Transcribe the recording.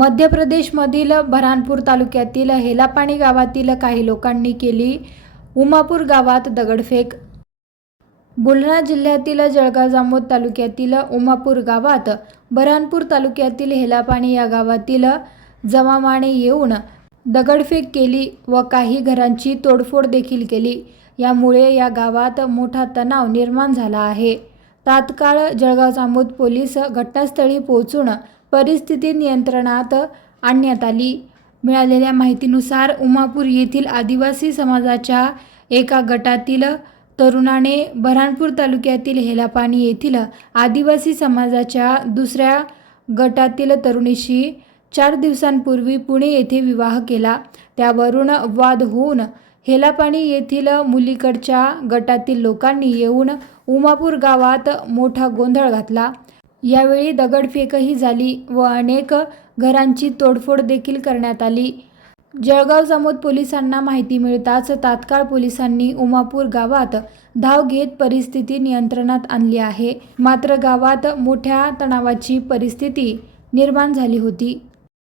मध्य प्रदेशमधील बऱ्हाणपूर तालुक्यातील हेलापाणी गावातील काही लोकांनी केली उमापूर गावात दगडफेक। बुलढाणा जिल्ह्यातील जळगाव जामोद तालुक्यातील उमापूर गावात बऱ्हाणपूर तालुक्यातील हेलापाणी या गावातील जमावाने येऊन दगडफेक केली व काही घरांची तोडफोड देखील केली। यामुळे या गावात मोठा तणाव निर्माण झाला आहे। तात्काळ जळगाव जामोद पोलीस घटनास्थळी पोहोचून परिस्थिती नियंत्रणात आणण्यात आली। मिळालेल्या माहितीनुसार उमापूर येथील आदिवासी समाजाच्या एका गटातील तरुणाने बऱ्हाणपूर तालुक्यातील हेलापाणी येथील आदिवासी समाजाच्या दुसऱ्या गटातील तरुणीशी 4 दिवसांपूर्वी पुणे येथे विवाह केला। त्यावरून वाद होऊन हेलापाणी येथील मुलीकडच्या गटातील लोकांनी येऊन उमापूर गावात मोठा गोंधळ घातला। यावेळी दगडफेकही झाली व अनेक घरांची तोडफोड देखील करण्यात आली। जळगाव जामोद पोलिसांना माहिती मिळताच तात्काळ पोलिसांनी उमापूर गावात धाव घेत परिस्थिती नियंत्रणात आणली आहे। मात्र गावात मोठ्या तणावाची परिस्थिती निर्माण झाली होती।